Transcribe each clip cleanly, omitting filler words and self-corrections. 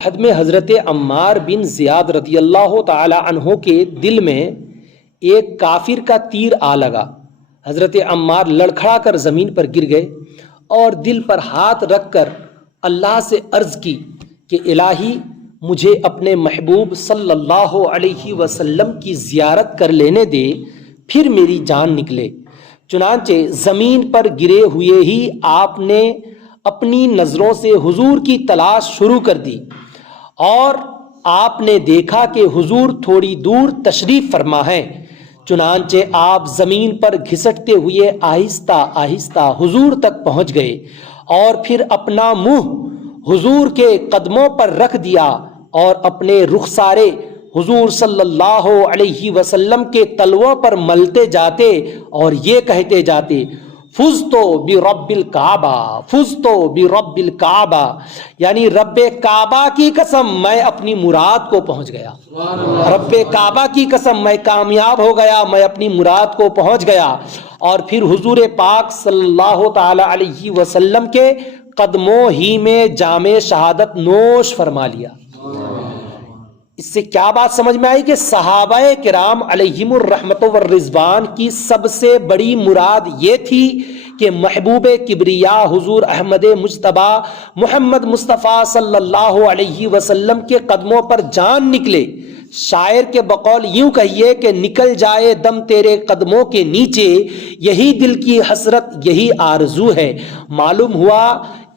حد میں حضرت عمار بن زیاد رضی اللہ تعالی عنہ کے دل میں ایک کافر کا تیر آ لگا۔ حضرت عمار لڑکھڑا کر زمین پر گر گئے اور دل پر ہاتھ رکھ کر اللہ سے عرض کی کہ الہی مجھے اپنے محبوب صلی اللہ علیہ وسلم کی زیارت کر لینے دے، پھر میری جان نکلے۔ چنانچہ زمین پر گرے ہوئے ہی آپ نے اپنی نظروں سے حضور کی تلاش شروع کر دی اور آپ نے دیکھا کہ حضور تھوڑی دور تشریف فرما ہے۔ چنانچہ آپ زمین پر گھسٹتے ہوئے آہستہ آہستہ حضور تک پہنچ گئے اور پھر اپنا منہ حضور کے قدموں پر رکھ دیا اور اپنے رخسارے حضور صلی اللہ علیہ وسلم کے تلووں پر ملتے جاتے اور یہ کہتے جاتے، فزتو برب الکعبہ، فزتو برب الکعبہ، یعنی رب کعبہ کی قسم میں اپنی مراد کو پہنچ گیا، رب کعبہ کی قسم میں کامیاب ہو گیا، میں اپنی مراد کو پہنچ گیا۔ اور پھر حضور پاک صلی اللہ تعالی علیہ وسلم کے قدموں ہی میں جام شہادت نوش فرما لیا۔ اس سے کیا بات سمجھ میں آئی کہ صحابہ کرام علیہم الرحمت والرضوان کی سب سے بڑی مراد یہ تھی کہ محبوب کبریا حضور احمد مجتبیٰ محمد مصطفیٰ صلی اللہ علیہ وسلم کے قدموں پر جان نکلے۔ شاعر کے بقول یوں کہیے کہ نکل جائے دم تیرے قدموں کے نیچے، یہی دل کی حسرت یہی آرزو ہے۔ معلوم ہوا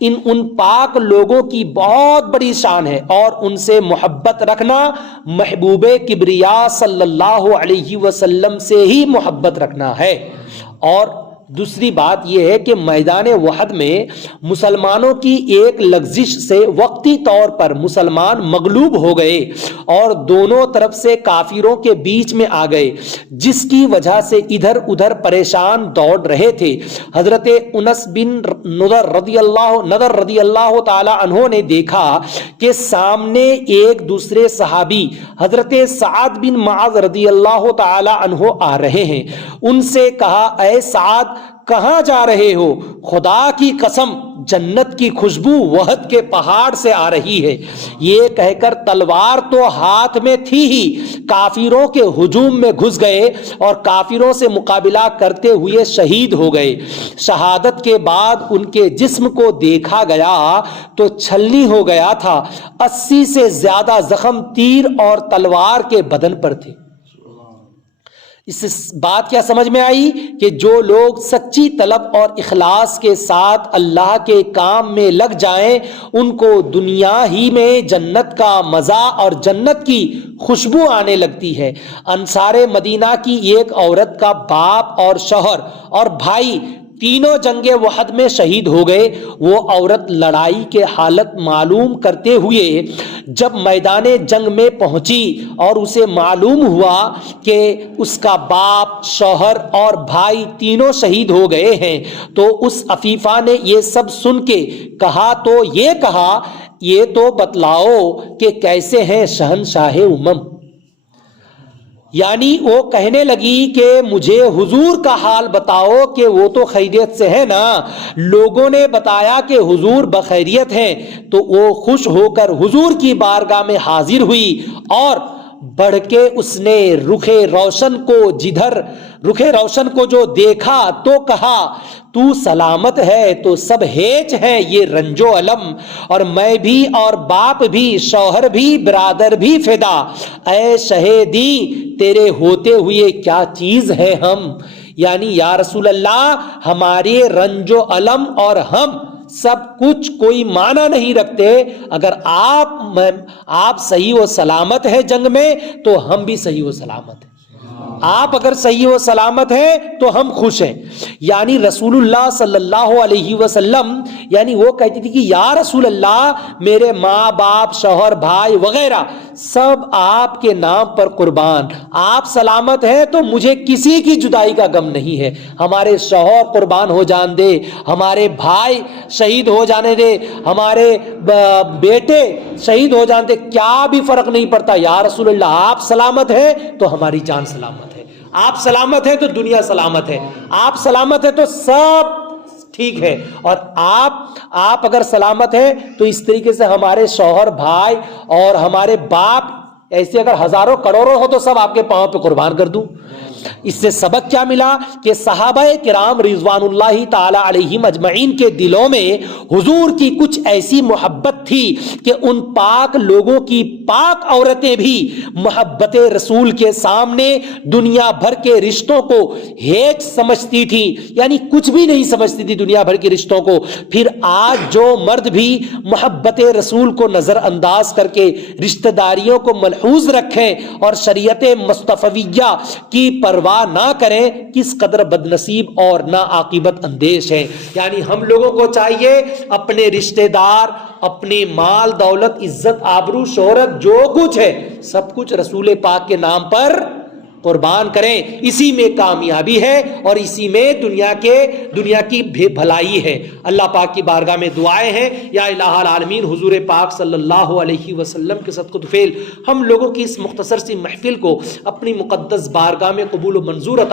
ان پاک لوگوں کی بہت بڑی شان ہے اور ان سے محبت رکھنا محبوب کبریا صلی اللہ علیہ وسلم سے ہی محبت رکھنا ہے۔ اور دوسری بات یہ ہے کہ میدان وحد میں مسلمانوں کی ایک لغزش سے وقتی طور پر مسلمان مغلوب ہو گئے اور دونوں طرف سے کافروں کے بیچ میں آ گئے، جس کی وجہ سے ادھر ادھر پریشان دوڑ رہے تھے۔ حضرت انس بن نضر رضی اللہ تعالی عنہ نے دیکھا کہ سامنے ایک دوسرے صحابی حضرت سعد بن معاذ رضی اللہ تعالی عنہ آ رہے ہیں۔ ان سے کہا، اے سعد کہاں جا رہے ہو؟ خدا کی قسم جنت کی خوشبو وحد کے پہاڑ سے آ رہی ہے۔ یہ کہہ کر تلوار تو ہاتھ میں تھی ہی کافروں کے ہجوم میں گھس گئے اور کافروں سے مقابلہ کرتے ہوئے شہید ہو گئے۔ شہادت کے بعد ان کے جسم کو دیکھا گیا تو چھلنی ہو گیا تھا۔ 80 سے زیادہ زخم تیر اور تلوار کے بدن پر تھے۔ اس سے بات کیا سمجھ میں آئی کہ جو لوگ سچی طلب اور اخلاص کے ساتھ اللہ کے کام میں لگ جائیں ان کو دنیا ہی میں جنت کا مزہ اور جنت کی خوشبو آنے لگتی ہے۔ انصار مدینہ کی ایک عورت کا باپ اور شوہر اور بھائی تینوں جنگ وحد میں شہید ہو گئے۔ وہ عورت لڑائی کے حالت معلوم کرتے ہوئے جب میدان جنگ میں پہنچی اور اسے معلوم ہوا کہ اس کا باپ، شوہر اور بھائی تینوں شہید ہو گئے ہیں تو اس عفیفہ نے یہ سب سن کے کہا یہ تو بتلاؤ کہ کیسے ہیں شہنشاہ امم۔ یعنی وہ کہنے لگی کہ مجھے حضور کا حال بتاؤ کہ وہ تو خیریت سے ہے نا۔ لوگوں نے بتایا کہ حضور بخیریت ہیں تو وہ خوش ہو کر حضور کی بارگاہ میں حاضر ہوئی اور بڑھ کے اس نے رخ روشن کو جو دیکھا تو کہا، تو سلامت ہے تو سب ہیچ ہے یہ رنج و علم، اور میں بھی اور باپ بھی، شوہر بھی، برادر بھی فدا، اے شہیدی تیرے ہوتے ہوئے کیا چیز ہے ہم۔ یعنی یا رسول اللہ ہمارے رنج و علم اور ہم سب کچھ کوئی معنی نہیں رکھتے، اگر آپ صحیح و سلامت ہے جنگ میں تو ہم بھی صحیح و سلامت ہیں، آپ اگر صحیح و سلامت ہیں تو ہم خوش ہیں۔ یعنی رسول اللہ صلی اللہ علیہ وسلم یعنی وہ کہتی تھی کہ یا رسول اللہ میرے ماں باپ، شوہر، بھائی وغیرہ سب آپ کے نام پر قربان، آپ سلامت ہیں تو مجھے کسی کی جدائی کا غم نہیں ہے۔ ہمارے شوہر قربان ہو جان دے، ہمارے بھائی شہید ہو جانے دے، ہمارے بیٹے شہید ہو جانے دے، کیا بھی فرق نہیں پڑتا، یا رسول اللہ آپ سلامت ہیں تو ہماری جان سلامت ہے، آپ سلامت ہیں تو دنیا سلامت ہے، آپ سلامت ہیں تو سب ٹھیک ہے، اور آپ اگر سلامت ہیں تو اس طریقے سے ہمارے شوہر، بھائی اور ہمارے باپ ایسے اگر ہزاروں کروڑوں ہو تو سب آپ کے پاؤں پہ قربان کر دوں۔ اس سے سبق کیا ملا کہ صحابہ کرام رضوان اللہ تعالی علیہم اجمعین کے دلوں میں حضور کی کچھ ایسی محبت تھی کہ ان پاک لوگوں کی پاک عورتیں بھی محبت رسول کے سامنے دنیا بھر کے رشتوں کو ہیچ سمجھتی تھی، یعنی کچھ بھی نہیں سمجھتی تھی دنیا بھر کے رشتوں کو۔ پھر آج جو مرد بھی محبت رسول کو نظر انداز کر کے رشتہ داریوں کو ملحوظ رکھیں اور شریعت مصطفیہ کی پرواہ نہ کریں، کس قدر بد نصیب اور ناعاقبت اندیش ہیں۔ یعنی ہم لوگوں کو چاہیے اپنے رشتہ دار، اپنی مال دولت، عزت آبرو، شہرت، جو کچھ ہے سب کچھ رسول پاک کے نام پر قربان کریں، اسی میں کامیابی ہے اور اسی میں دنیا کی بھلائی ہے۔ اللہ پاک کی بارگاہ میں دعائیں ہیں، یا الہ العالمین حضور پاک صلی اللہ علیہ وسلم کے صدقہ طفیل ہم لوگوں کی اس مختصر سی محفل کو اپنی مقدس بارگاہ میں قبول و منظور عطا